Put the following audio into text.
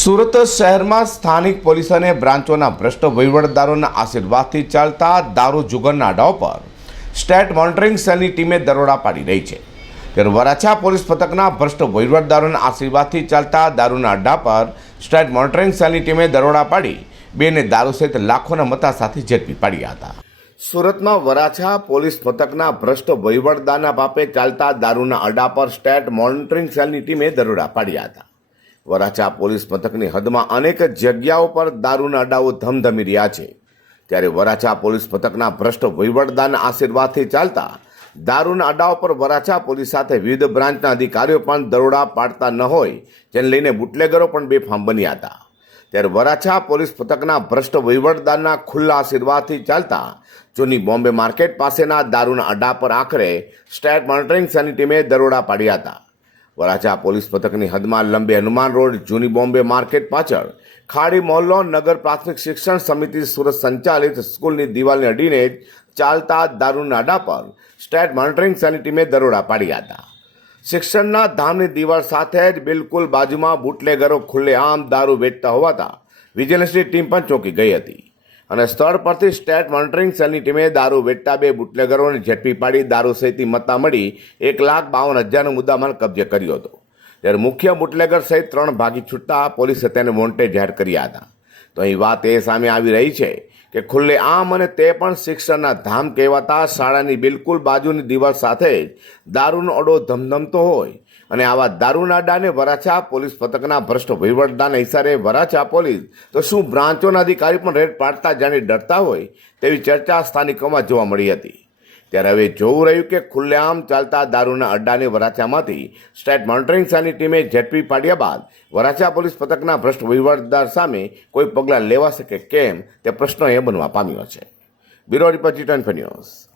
સુરત શહેરમાં સ્થાનિક પોલીસ અને બ્રાન્ચોના ભ્રષ્ટ વહીવટદારોના આશીર્વાદથી ચાલતા દારૂ જુગારના અડાઓ પર સ્ટેટ મોનિટરિંગ સેલની ટીમે દરોડા પાડી રહી છે. ત્યારે વરાછા પોલીસ મથકના ભ્રષ્ટ વહીવટદારોના આશીર્વાદથી ચાલતા દારૂના અડ્ડા પર સ્ટેટ મોનિટરિંગ સેલની ટીમે દરોડા પાડી બેને દારૂ સહિત લાખોના મત્તા સાથે ઝડપી પાડ્યા હતા. સુરતમાં વરાછા પોલીસ મથકના ભ્રષ્ટ વહીવટદારના પાપે ચાલતા દારૂના અડ્ડા પર સ્ટેટ મોનિટરિંગ સેલની ટીમે દરોડા પાડ્યા હતા. વરાછા પોલીસ મથકની હદમાં અનેક જગ્યાઓ પર દારૂના અડ્ડાઓ ધમધમી રહ્યા છે. ત્યારે વરાછા પોલીસ મથકના ભ્રષ્ટ વહીવટદારના આશીર્વાદથી ચાલતા દારૂના અડ્ડાઓ પર વરાછા પોલીસ સાથે વિવિધ બ્રાન્ચના અધિકારીઓ પણ દરોડા પાડતા ન હોય, જેને લઈને બુટલેગરો પણ બેફામ બન્યા હતા. ત્યારે વરાછા પોલીસ મથકના ભ્રષ્ટ વહીવટદારના ખુલ્લા આશીર્વાદથી ચાલતા જૂની બોમ્બે માર્કેટ પાસેના દારૂના અડ્ડા પર આખરે સ્ટેટ મોનિટરિંગ સેલની ટીમે દરોડા પાડ્યા હતા. વરાછા પોલીસ મથકની હદમાં લંબે હનુમાન રોડ જૂની બોમ્બે માર્કેટ પાછળ ખાડી મોહલ્લો નગર પ્રાથમિક શિક્ષણ સમિતિ સુરત સંચાલિત સ્કૂલની દિવાલને અડીને ચાલતા દારૂના અડ્ડા પર સ્ટેટ મોનિટરિંગ સેલની ટીમે દરોડા પાડ્યા હતા. શિક્ષણના ધામની દિવાલ સાથે જ બિલકુલ બાજુમાં બુટલેગરો ખુલ્લેઆમ દારૂ વેચતા હોવાતા વિજિલન્સની ટીમ પણ ચોંકી ગઈ હતી અને સ્થળ પરથી સ્ટેટ મોનિટરિંગ સેલની ટીમે દારૂ વેચતા બે બુટલેગરોને ઝડપી પાડી દારૂ સહિતની મત્તા મળી 1,52,000નો મુદ્દામાલ કબજે કર્યો હતો. ત્યારે મુખ્ય બુટલેગર સહિત 3 ભાગી છૂટતા પોલીસે તેને વોન્ટેડ જાહેર કર્યા હતા. તો અહીં વાત એ સામે આવી રહી છે કે ખુલ્લેઆમ અને તે પણ શિક્ષણના ધામ કહેવાતા શાળાની બિલકુલ બાજુની દિવાલ સાથે જ દારૂનો અડ્ડો ધમધમતો હોય અને આવા દારૂના અડ્ડાને વરાછા પોલીસ મથકના ભ્રષ્ટ વહીવટદારના ઇશારે વરાછા પોલીસ તો શું બ્રાન્ચોના અધિકારી પણ રેડ પાડતા જાણી ડરતા હોય તેવી ચર્ચા સ્થાનિકોમાં જોવા મળી હતી. ત્યારે હવે જોવું રહ્યું કે ખુલ્લેઆમ ચાલતા દારૂના અડ્ડાને વરાછામાંથી સ્ટેટ મોનિટરિંગ સેલની ટીમે ઝડપી પાડ્યા બાદ વરાછા પોલીસ મથકના ભ્રષ્ટ વહીવટદાર સામે કોઈ પગલાં લેવાશે કે કેમ તે પ્રશ્ન એ બનવા પામ્યો છે. Bureau report G24 news.